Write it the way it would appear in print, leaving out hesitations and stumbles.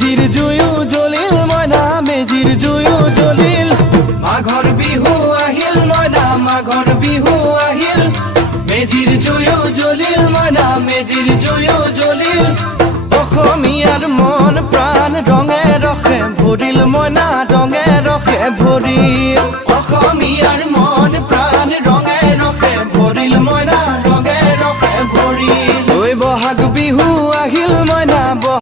মেজিৰ জুয়ো জ্বলিল মইনা মেজিৰ জুয়ো জ্বলিল মাঘৰ বিহু আহিল মইনা মাঘৰ বিহু আহিল মেজিৰ জুয়ো জ্বলিল মইনা মেজিৰ জুয়ো জ্বলিল অসমীয়াৰ মন প্ৰাণ ৰঙে ৰসে ভৰিল মইনা ৰঙে ৰসে ভৰিল